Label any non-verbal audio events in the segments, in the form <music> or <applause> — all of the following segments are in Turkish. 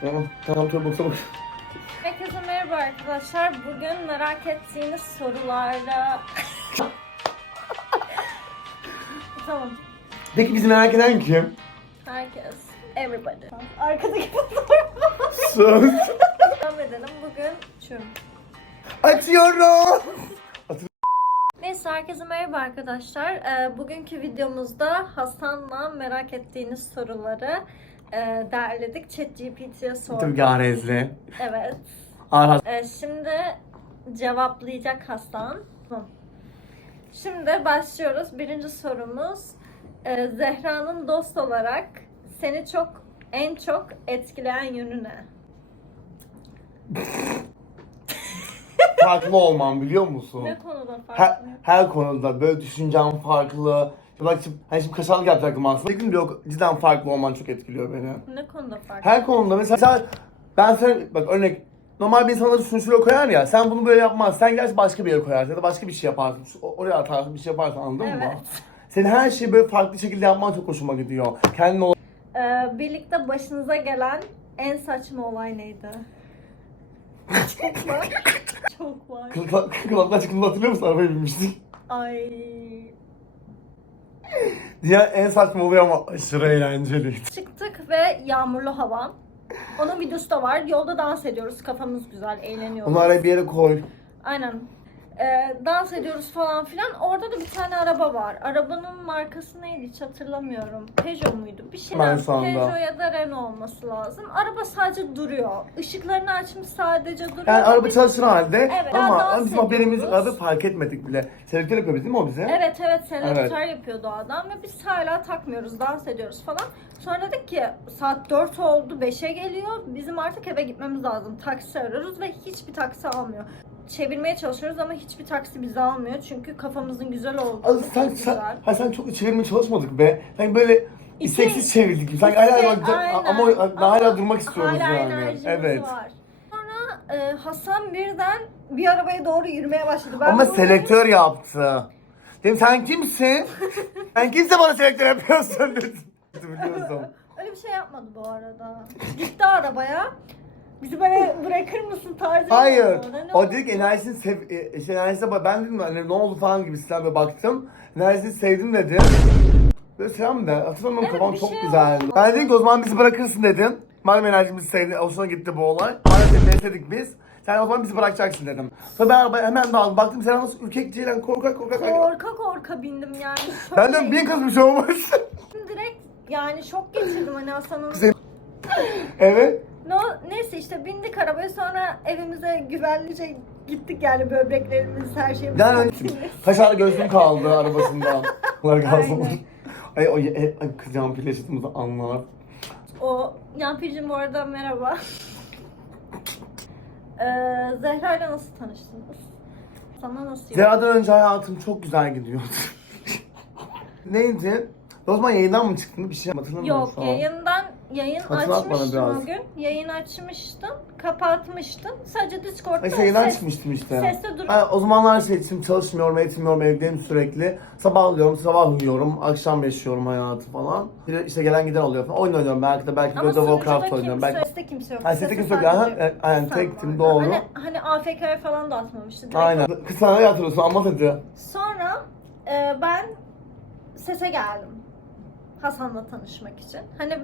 Tamam, tamam tabii baksana. Herkese merhaba arkadaşlar. Bugün merak ettiğiniz sorularla... <laughs> tamam. Peki bizi merak eden kim? Herkes. Everybody. Arkadaki fotoğrafı. <laughs> Sus. Devam edelim. Bugün çüm. Açıyorum. Neyse herkese merhaba arkadaşlar. Ee, bugünkü videomuzda Hasan'la merak ettiğiniz soruları e, derledik. ChatGPT'ye sorduk. Tabii garezli. Evet. Arhas. Ee, şimdi cevaplayacak Hasan. Şimdi başlıyoruz. Birinci sorumuz. Ee, Zehra'nın dost olarak seni çok en çok etkileyen yönü ne? Farklı olmam biliyor musun? Ne konuda Her, farklı? her konuda böyle düşüncem farklı. Bak şimdi, hani şimdi kaşarlık yapacaktım aslında. Dedim yok cidden farklı olman çok etkiliyor beni. Ne konuda farklı? Her konuda mesela ben sana bak örnek normal bir insanlar şunu şuraya koyar ya sen bunu böyle yapmaz. Sen gerçi başka bir yere koyarsın ya da başka bir şey yaparsın. Şu- Oraya atarsın bir şey yaparsın anladın mı? Evet. Senin her şeyi böyle farklı şekilde yapman çok hoşuma gidiyor. Kendin ol. Ee, birlikte başınıza gelen en saçma olay neydi? Çok var. Çok var. Kulaklar çıkında hatırlıyor musun? Arabaya binmiştik. Ay. Dünya en saçma oluyor ama aşırı eğlenceliydi. Çıktık ve yağmurlu hava. Onun videosu da var. Yolda dans ediyoruz. Kafamız güzel, eğleniyoruz. Onu araya bir yere koy. Aynen. Ee, dans ediyoruz falan filan. Orada da bir tane araba var. Arabanın markası neydi hiç hatırlamıyorum. Peugeot muydu? Bir şey. Ben. Peugeot ya da Renault olması lazım. Araba sadece duruyor. Işıklarını açmış sadece duruyor. Yani araba Biz- çalışır halde Evet, daha ama dans bizim haberimiz ediyoruz. fark etmedik bile. Selektör yapıyor değil mi o bize? Evet evet selektör yapıyordu o adam ve biz hala takmıyoruz dans ediyoruz falan. Sonra dedik ki saat 4 oldu 5'e geliyor bizim artık eve gitmemiz lazım. Taksi arıyoruz ve hiçbir taksi almıyor. Çevirmeye çalışıyoruz ama hiçbir taksi bizi almıyor çünkü kafamızın güzel olduğu Ay, sen, sen, ha, sen çok çevirmeye çalışmadık be. Sanki böyle isteksiz çevirdik. Sanki hala, hala, aynen. ama ben hala durmak istiyoruz hala yani. enerjimiz Evet. var. Sonra e, Hasan birden bir arabaya doğru yürümeye başladı. Ben Ama selektör yaptı. Dedim sen kimsin? <laughs> sen kimse bana selektör yapıyorsun <laughs> dedim. Öyle bir şey yapmadı bu arada. Gitti arabaya. Bizi böyle bırakır mısın tarzı. Hayır. Ne O oldu? dedi ki enerjisini sev... e, Şey, enerjisine bak. Ben dedim hani ne oldu falan gibisinden böyle baktım. Enerjisini sevdim dedi. Böyle selam da hatırlamıyorum Evet, kafam bir çok şey güzeldi. oldu. Ben dedim ki o zaman bizi bırakırsın dedim. Madem enerjimizi sevdi, hoşuna gitti bu olay. Madem seni besledik biz. Sen o zaman bizi bırakacaksın dedim. Sonra ben arabaya hemen daldım. Baktım sen nasıl ürkekçiyle korkak korkak. Korka korka bindim yani. Şok <laughs> Ben de bin geçirdim. kız bir şey olmaz. Direkt yani şok geçirdim hani Hasan'ın. Kızım. evet. No, neyse işte bindik arabaya sonra evimize güvenlice gittik yani böbreklerimiz her şeyimiz. Yani temiz. kaşar gözlüm kaldı arabasında. Allah <laughs> kalsın. Ay, o, ay, ay kız yan yaşadığımızı anlar. O Yampir'cim bu arada merhaba. ee, Zehra ile nasıl tanıştınız? Sana nasıl? Zera'dan önce hayatım çok güzel gidiyordu. <laughs> Neydi? O zaman yayından mı çıktın? Bir şey hatırlamıyorum Yok şu an. yayından yayın Hatırlat bana açmıştım biraz. o gün. Yayın açmıştım. Kapatmıştım. Sadece Discord'da Ay yayından ses, çıkmıştım işte. sesle durup Ha, o zamanlar şey için çalışmıyorum, etmiyorum, evdeyim sürekli. Sabahlıyorum, sabah uyuyorum, akşam yaşıyorum hayatı falan. Bir de işte gelen giden oluyor falan. Oyun oynuyorum belki de, belki ama de Warcraft oynuyorum. Belki... seste kimse yok. Ha, seste kimse yok. Aha, e, aynen, tektim, doğru. Hani, hani AFK'ya falan da atmamıştı. Direkt Aynen. Kız sana ne hatırlıyorsun? Anlat hadi. Sonra e, ben sese geldim. Hasan'la tanışmak için. Hani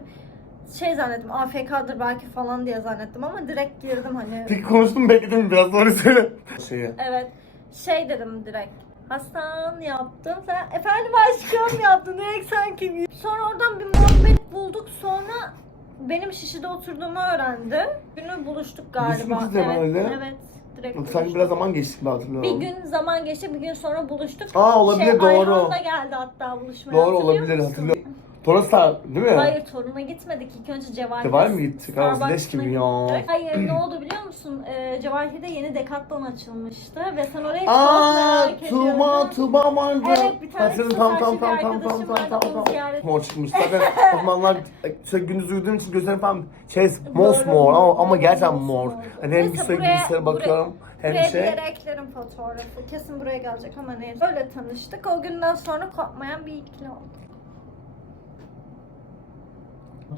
şey zannettim AFK'dır belki falan diye zannettim ama direkt girdim hani. Peki konuştum bekledim biraz doğru söyle. Şeyi. Evet. Şey dedim direkt. Hasan yaptım. Sen efendim aşkım yaptın. Direkt sen kim? Sonra oradan bir muhabbet bulduk. Sonra benim Şişli'de oturduğumu öğrendi. Günü buluştuk galiba. Mi evet, öyle? evet. Direkt sanki buluştuk. biraz zaman geçti gibi Bir hatırlıyorum. gün zaman geçti, bir gün sonra buluştuk. Aa, olabilir, şey, doğru. Ayhan da geldi hatta buluşmaya. Doğru hatırlıyor olabilir musun? hatırlıyorum. Toroslar değil mi? Hayır toruna gitmedik. İlk önce Cevahir'de Cevahir mi gittik? Starbucks'ına leş gibi ya. Hayır ne <clears throat> oldu biliyor musun? Ee, Cevahir'de yeni Decathlon açılmıştı ve sen orayı çok merak Tuğba, ediyordun. Tuğba vardı. Evet, bir tane Hatırladım, tamam, arkadaşım tamam, vardı, tamam, onu tamam. ziyaret- Mor çıkmış. Zaten o zamanlar sürekli gündüz uyuduğum için gözlerim falan şey mosmor ama, ama gerçekten mor. Hani hem bir buraya- bilgisayara bakıyorum hem Buraya bir şey. yere eklerim fotoğrafı. Kesin buraya gelecek ama neyse. Öyle tanıştık. O günden sonra kopmayan bir ikili olduk.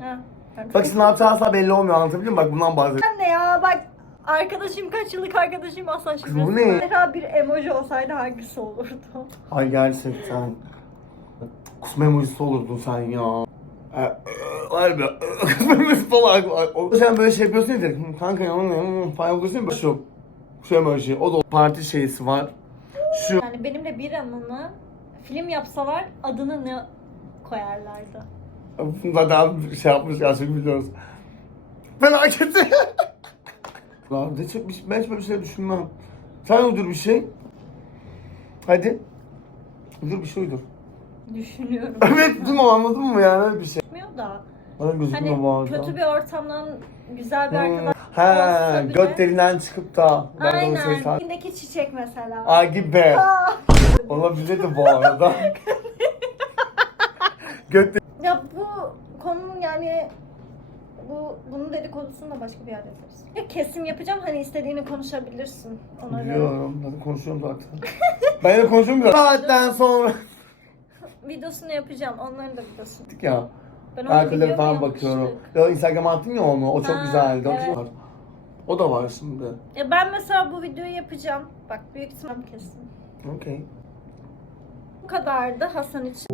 Ha. Bak şimdi ne yapacağı asla belli olmuyor anlatabiliyor muyum? Bak bundan bahsediyorum. Ben ne ya bak arkadaşım kaç yıllık arkadaşım asla şifresi. bu ne? Mesela bir emoji olsaydı hangisi olurdu? <laughs> Ay gerçekten. Kusma emojisi olurdun sen ya. E, Var be. <laughs> Kusma emojisi falan. O- Sen böyle şey yapıyorsun ya direkt. "Hı, Kanka ya hı, falan yapıyorsun ya. Şu. Şu emoji. O da parti şeysi var. Şu. Yani benimle bir anını film yapsalar adını ne koyarlardı? Zaten şey yapmış gerçekten biliyoruz. Felaketi. <laughs> Ya ne çekmiş, ben hiç böyle bir şey düşünmem. Sen uydur bir şey. Hadi. Uydur bir şey uydur. Düşünüyorum. <laughs> evet değil mi anladın mı yani öyle bir şey. Bilmiyor da. Bana gözükme Hani vardı. kötü bir ortamdan güzel bir Hmm. arkadaş Ha, olsa bile- göt deliğinden çıkıp da. Ben de onu şey Aynen. Elindeki çiçek mesela. Aa gibi. Aa. Olabilirdi bu arada. <laughs> göt Ya bu konunun yani bu bunun dedikodusunu da başka bir yerde yaparız. Ya kesim yapacağım hani istediğini konuşabilirsin ona göre. Biliyorum. Zaten konuşuyorum zaten. <laughs> ben de konuşuyorum biraz. Saatten sonra. <laughs> Videosunu yapacağım onların da videosunu. Ya. Ben onu Arkalara video falan mu bakıyorum. yapmıştık? Ya Instagram attım ya onu. O çok Ha, güzeldi. O evet. çok var. O da var şimdi. Ya ben mesela bu videoyu yapacağım. Bak büyük ihtimal kesin. Okey. Bu kadardı Hasan için.